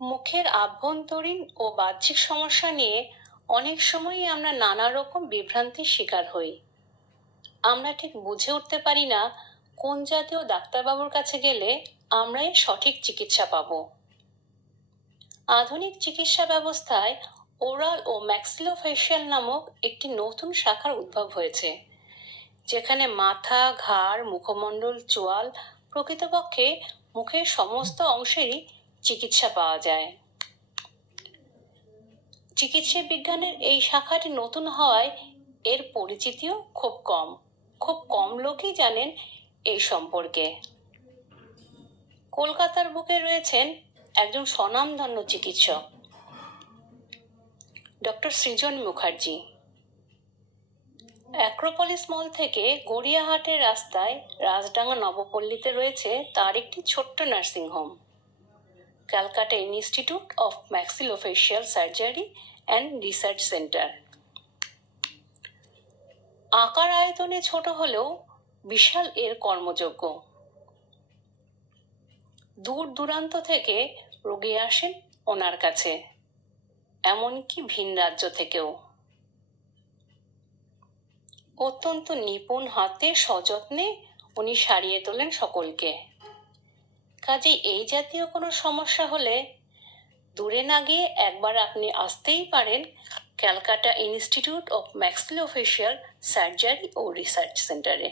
মুখের আভ্যন্তরীণ ও বাহ্যিক সমস্যা নিয়ে অনেক সময়ই আমরা নানা রকম বিভ্রান্তির শিকার হই। আমরা ঠিক বুঝে উঠতে পারি না কোন জাতীয় ডাক্তারবাবুর কাছে গেলে আমরা এর সঠিক চিকিৎসা পাব। আধুনিক চিকিৎসা ব্যবস্থায় ওরাল ও ম্যাক্সিলোফেশিয়াল নামক একটি নতুন শাখার উদ্ভব হয়েছে, যেখানে মাথা, ঘাড়, মুখমণ্ডল, চোয়াল, প্রকৃতপক্ষে মুখের সমস্ত অংশেরই চিকিৎসা পাওয়া যায়। চিকিৎসা বিজ্ঞানের এই শাখাটি নতুন হওয়ায় এর পরিচিতিও খুব কম লোকই জানেন এই সম্পর্কে। কলকাতার বুকে রয়েছেন একজন স্বনামধন্য চিকিৎসক, ডক্টর সৃজন মুখার্জি। অ্যাক্রোপলিস মল থেকে গড়িয়াহাটের রাস্তায় রাজডাঙ্গা নবপল্লীতে রয়েছে তার একটি ছোট্ট nursing home, Calcutta institute of maxillofacial surgery and research centre. আকার আয়তনে ছোট হলেও বিশাল এর কর্মযজ্ঞ। দূর দূরান্ত থেকে রোগী আসেন ওনার কাছে, এমনকি ভিন রাজ্য থেকেও। অত্যন্ত নিপুণ হাতে সযত্নে উনি সারিয়ে তোলেন সকলকে। কাজে এই জাতীয় কোনো সমস্যা হলে দূরে না গিয়ে একবার আপনি আসতেই পারেন Calcutta institute of maxillofacial surgery ও রিসার্চ সেন্টারে।